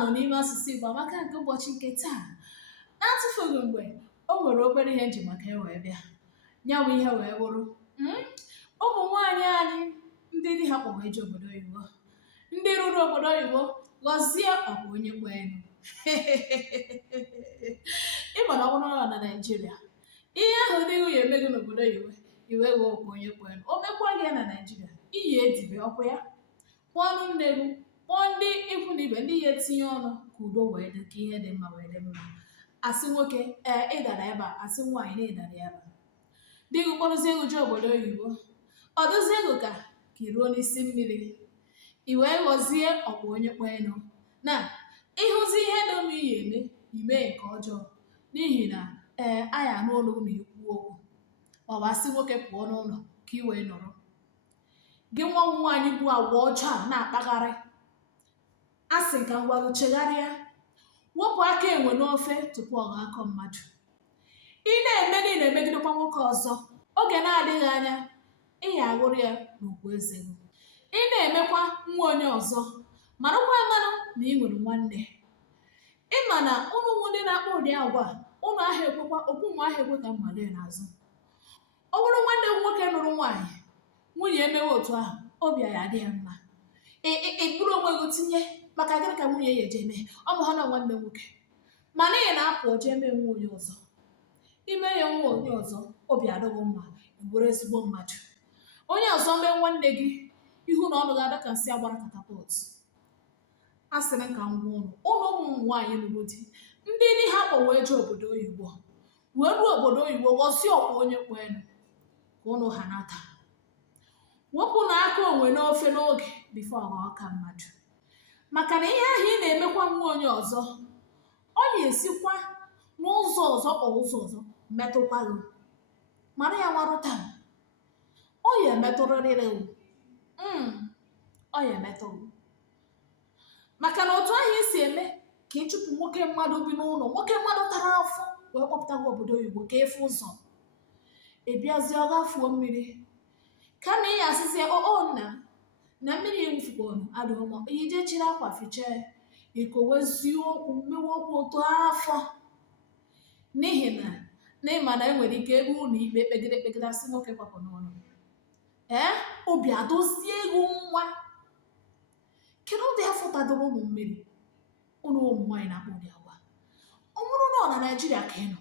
nọ n'ime Asusuigboamaka nke ụbọchị nke taa. Na-atụfughị mgbe o nwere obere ihe nji maka wee bịa. Ya bụ ihe wee bụrụ ụmụ nwaanyị anyị ndị di ha kpọrọ eje obodo oyibo, ndị ruru obodo oyibo gọzie ọkwa onye kpọenu. Ịma na ọ bụrụ na Naịjirịa ihe ahụ dị ya eme gị n'obodo oyibo iwe gị ọkwa onye kpọenu, o mekwa gị na Naịjirịa iyi edibe ọkwa ya, kpọọ ọnụ nne gị, kpọọ ndị ikwu na ibe ndị ya etinye ọnụ ka udo wee dị, ka ihe dị mma wee dị mma. Asị nwoke ịdara ebe a, asị nwaanyị na ịdara ebe a. Di gị kpọrọzie ego je obodo oyibo, ọ dozie ego ka iruo n'isi mmiri, i wee ghọzie ọkwa onye kpọenu. Na ịhụzi ihe dị mma iyi eme ime nke ọjọọ n'ihi na anyị anụ olu na ekwu okwu, ọ bụ asị nwoke pụọ n'ụlọ ka i wee nọrọ. Gị nwa nwaanyị bụ agwa ọjọọ a na-akpagharị, a sị ka ngwa gị chegharịa, wepụ aka enwe n'ofe tupu ọ ga-akọ mmadụ. Ị na-eme na ị na-emegidekwa nwoke ọzọ, oge na-adịghị anya ị ga-aghụrụ ya n'ukwu eze gị. Ị na-emekwa nwa onye ọzọ, marakwa amanụ na ị nwere nwanne. Ịma na ụnụ ndị na-akpọ ụdị agwa ụnụ ahụ ekwekwa okwu ụmụ ahụ ekwe ka mmadụ n'azụ. Ọ bụrụ nwanne m nwoke nụrụ nwaanyị, nwunye emewe otu ahụ, obi ya adị ya mma, bụrụ onwe gị tinye maka gịnị ka nwunye ya eje eme, ọ bụ ha na nwanne nwoke, mana ị na-apụ oje eme nwa onye ọzọ. Ime ya nwa onye ọzọ, obi adịghị mma, bụrụ ezigbo mmadụ. Onye ọzọ mee nwanne gị, ihu na ọnụ ga-ada ka nsị agbara katapọt. A sịrị ka ngwa ụlọ ụmụ nwaanyị lụrụ di, ndị di ha kpọ wee jee obodo oyibo, wee ruo obodo oyibo gọzie ọkwa onye kpọenu ka ụnụ ha nata. Wepụ na aka onwe n'ofe n'oge bifo ọka mmadụ, maka na ihe ahụ ị na-emekwa nwa onye ọzọ, ọ na-esikwa n'ụzọ ọzọ ọ ụzọ ọzọ metụkwa gị. Mara ya marụ taa, ọ ya emetụrịrị ọ ya emetụ gị. Maka na otu ahụ isi eme ka ịchụpụ nwoke mmadụ bi n'ụlọ, nwoke mmadụ tara afọ wee kpọpụta gị obodo oyibo ka efe ụzọ, ịbịazie ọ gafuo mmiri, kama ị asịzie nna na mmiri ewufukwana adịghị mma, ije chiri akwa fichaa ikowezie okwu mmewe okwu otu afọ, n'ihi na ịma na enwere ike ebe ụlọ ikpe kpegide asị nwoke kwapụ n'ụlọ, obi adozie ego nwa. Kedu ụdị afọ tadoro ụmụ mmiri ụlọ ụmụ nwaanyị na-akpọ ụdị agwa? Ọ bụrụ na ọ na Naịjirịa ka ị nọ,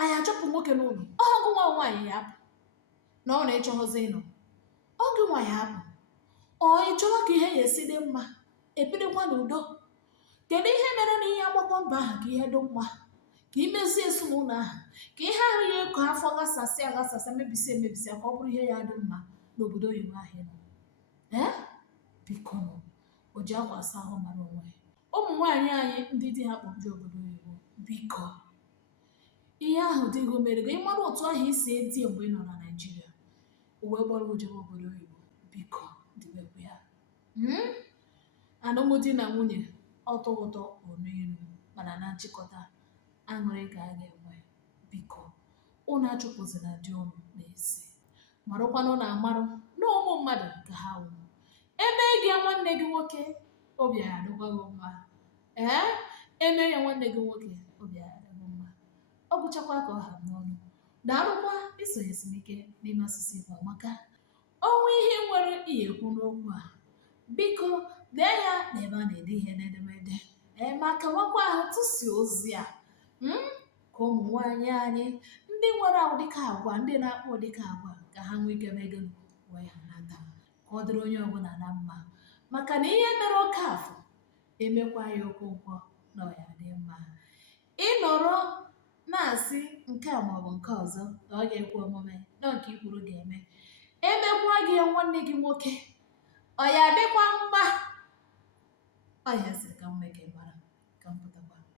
anyị achọpụ nwoke n'ụlọ, ọgụ nwa nwaanyị ya apụ na ọ na-echọghọzi ịnọ, oge nwaanyị apụ, ọ ịchọrọ ka ihe ya esi dị mma, ebidokwa n'udo. Kedu ihe mere na ihe agbakọ mba ahụ ka ihe dị mma, ka imezie ezinụlọ ahụ, ka ihe ahụ ya eko afọ gasasị agasasị mebisi emebisi ka ọ bụrụ ihe ya dị mma n'obodo oyibo ahụ nọ? Biko o ji akwa asa ahụ mara onwe. Ụmụ nwaanyị anyị ndị di ha kpọje obodo oyibo, biko ihe ahụ dị gị mere gị ịmara otu ahụ isi edi mgbe ị nọ na Naịjirịa, uwe gbara ojebe obodo oyibo, biko dịbekwa ya. Alụmdi na nwunye ọtọ ụtọ onu elu, mana na nchịkọta aṅụrị ka a ga-enwe. Biko ụnụ achụpụzina di ụnụ n'ezi, marakwanụ na amarụ na ụmụ mmadụ ka ha wụ. Eme gị nwanne gị nwoke, obi ya adịkwa gị mma. Eme ya nwanne gị nwoke, obi ya adịkwa mma. Ọ bụchakwa ka ọ ha n'ọnụ. Daalụkwa isonye ike n'ime Asusuigboamaka. Ọnwa ihe nwere ihe ekwu n'okwu a, biko dee ya n'ebe a na-ede ihe n'edemede, maka nwakwa ahụ tụsie ozi a, ka ụmụ nwaanyị anyị ndị nwere ụdịka agwa, ndị na-akpọ ụdịka agwa, ka ha nwee ike mego wee ha nata, ka ọ dịrị onye ọbụla na mma. Maka na ihe mere oke afọ emekwa ya oke ụgwọ na ọ ya dị mma. Ịnọrọ na-asị nke a maọbụ nke ọzọ na ọ ga-ekwe omume na nke ikwuru ga-eme, emekwa gị nwanne gị nwoke, ọ ya adịkwa mma. Ọ ya sị ka m mee.